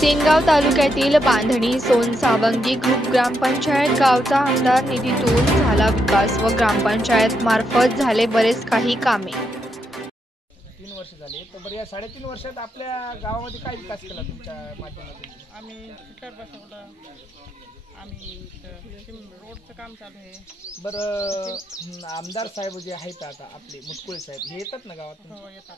सेनगाव तालुक्यातील बांधणी सोनसावंगी ग्रुप ग्रामपंचायत गावचा आमदार निधीतून झाला विकास व ग्रामपंचायत मार्फत झाले बरेच काही कामे। 3 वर्ष झाले तर बरं, या 3.5 वर्षात आपल्या गावामध्ये काय विकास केला तुमच्या माध्यमातून? आम्ही फिल्टर बसवलं, आम्ही रोडचं काम चालू आहे। बरं, आमदार साहेब जे आहेत आता आपले मुटकुळे साहेब हे येतात ना गावात? हो येतात।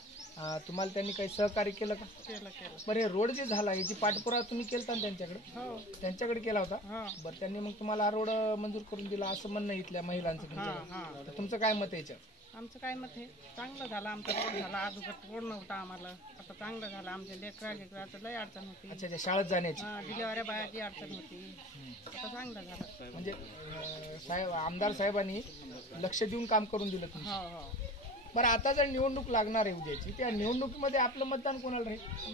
तुम्हाला त्यांनी काही सहकार्य केलं का? केलं। बरं, हे रोड जे झाला याची पाठपुरावा तुम्ही केलता ना त्यांच्याकडे? हो त्यांच्याकडे केला होता? हो बरं, त्यांनी मग तुम्हाला हा रोड मंजूर करून दिला असं म्हणणं इथल्या महिलांचं तुमच्याकडे. तर तुमचं काय मत आहे याच्यावर? आमचं काय मत आहे, चांगलं झालं आमचा रोड झाला। अगोदर रोड नव्हता आम्हाला, आता चांगलं झालं। आमच्या लेकराचं लय अडचण होती। अच्छा, शाळेत जाण्याची डिलिव्हऱ्या बायाची अडचण होती, आता चांगलं झालं। म्हणजे साहेब आमदार साहेबांनी लक्ष देऊन काम करून दिलं तुमचं. हो बरं, आता जर निवडणूक लागणार आहे उद्याची, त्या निवडणुकीमध्ये आपलं मतदान कोणाला राहील?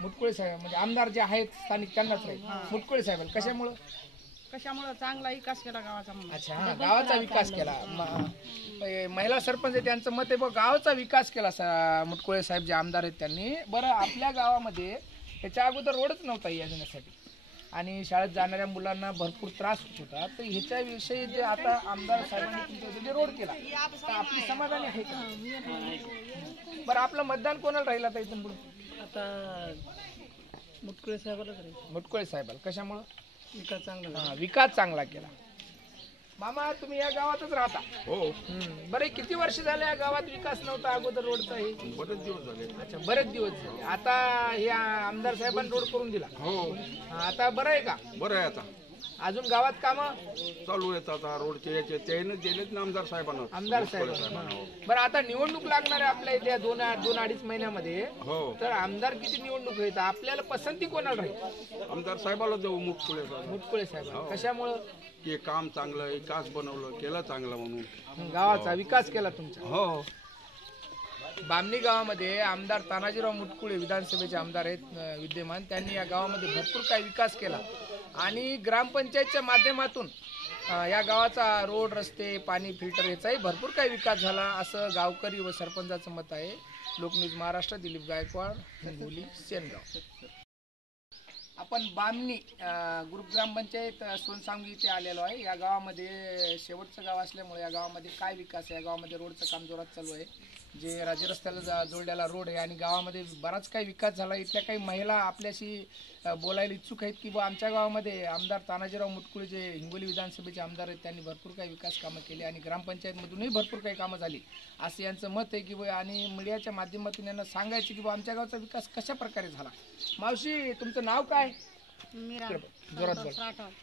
मुटकुळे साहेब म्हणजे आमदार जे आहेत स्थानिक त्यांनाच राहील. मुटकुळे साहेब कशामुळे? चांगला विकास केला गावाचा म्हणून। अच्छा, गावाचा विकास केला. महिला सरपंच आहे त्यांचं मत आहे, गावाचा विकास केला मुटकुळे साहेब जे आमदार आहेत त्यांनी. बरं, आपल्या गावामध्ये ह्याच्या अगोदर रोडच नव्हता येण्यासाठी आणि शाळेत जाणाऱ्या मुलांना भरपूर त्रास होत होता. तर ह्याच्याविषयी जे आता आमदार साहेबांनी तुमच्या रोड केला तर आपली समाधानी आहे का? बरं, आपलं मतदान कोणाला राहील आता इथून पुढे? आता मुटकुळे साहेबालाच राहील। मुटकुळे साहेबाला कशामुळं? विकास चांगला। विकास चांगला केला. मामा, तुम्ही या गावातच राहता? हो, बरे, किती वर्ष झाले या गावात विकास नव्हता अगोदर रोडचा? हे बरेच दिवस झाले. अच्छा, बरेच दिवस झाले. आता हे आमदार साहेबांनी रोड करून दिला. हो, आता बरं आहे का? बरं आहे. आता अजून गावात कामं चालू आहेत. आता रोडचे याचे त्याने दिलेत ना आमदार साहेबांना. आमदार साहेबांना. बरं, आता निवडणूक लागणार आहे आपल्या इथे 2-2.5 महिन्यामध्ये. हो, तर आमदार किती निवडणूक आहे, आपल्याला पसंती कोणाला राहील? आमदार साहेबाला देऊ. मुटकुळे साहेब कशामुळं? की काम चांगलं, विकास बनवलं, केलं चांगलं म्हणून. गावाचा विकास केला तुमचा. हो, बामणी गावामध्ये आमदार तानाजीराव मुटकुळे विधानसभेचे आमदार आहेत विद्यमान. त्यांनी या गावामध्ये भरपूर काही विकास केला आणि ग्रामपंचायतच्या माध्यमातून या गावाचा रोड, रस्ते, पाणी, फिल्टर याचाही भरपूर काही विकास झाला असं गावकरी व सरपंचाचं मत आहे. लोकन्यूज महाराष्ट्र, दिलीप गायकवाड, हिंगोली, सेनगाव. आपण बामणी ग्रुप ग्रामपंचायत सोनसावंगी इथे आलेलो आहे. या गावामध्ये शेवटचं गाव असल्यामुळे या गावामध्ये काय विकास आहे? या गावामध्ये रोडचं काम जोरात चालू आहे, जे राज्य रस्त्याला जोडलेला रोड आहे आणि गावामध्ये बराच काही विकास झाला. इथल्या काही महिला आपल्याशी बोलायला इच्छुक आहेत की आमच्या गावामध्ये आमदार तानाजीराव मुटकुळे जे हिंगोली विधानसभेचे आमदार आहेत त्यांनी भरपूर काही विकास कामं केली आणि ग्रामपंचायतमधूनही भरपूर काही कामं झाली असं यांचं मत आहे की आणि मीडियाच्या माध्यमातून यांना सांगायचं की आमच्या गावचा विकास कशा प्रकारे झाला. मावशी, तुमचं नाव काय? जोरात बोल,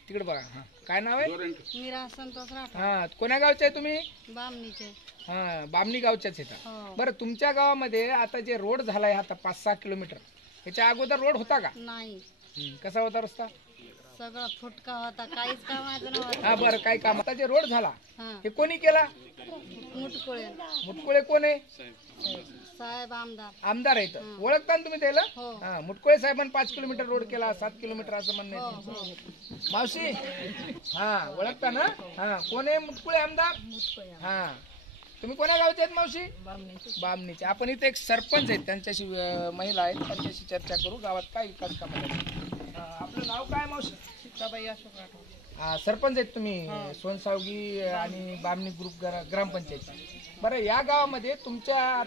तिकडे बघा. हा, काय नाव आहे? मीरा संतोष राठोड. हा, कोण्या गावचे आहे तुम्ही? बामणीचे. हा, बामणी गावच्याच आहेत. बरं, तुमच्या गावामध्ये आता जे रोड झालाय आता 5-6 किलोमीटर, याच्या अगोदर रोड होता का? नाही, कसा होता रस्ता? सगळं फुटका होता, काहीच कामाचं नव्हतं। हा, बरं, काय काम? आता जे रोड झाला हे कोणी केला? मुटकुळे कोण आहे? साहेब आमदार आहेत. ओळखता ना तुम्ही त्याला? हा, मुटकुळे साहेबांनी 5 किलोमीटर रोड केला, 7 किलोमीटर असं म्हणणं आहे तुमचं. मावशी, हा, ओळखता ना? हा, कोण आहे मुटकुळे आमदार? हा, तुम्ही कोण्या गावचे आहेत मावशी? बामणीचे. आपण इथे एक सरपंच आहेत, त्यांच्याशी महिला आहेत, त्यांच्याशी चर्चा करू. गावात काय विकास काम आहे? आपलं नाव काय मावशी? सीताबाई अशोक राठोड. सरपंच आहेत तुम्ही सोनसावगी आणि बामणी ग्रुप ग्रामपंचायत. बरं, या गावामध्ये तुमच्या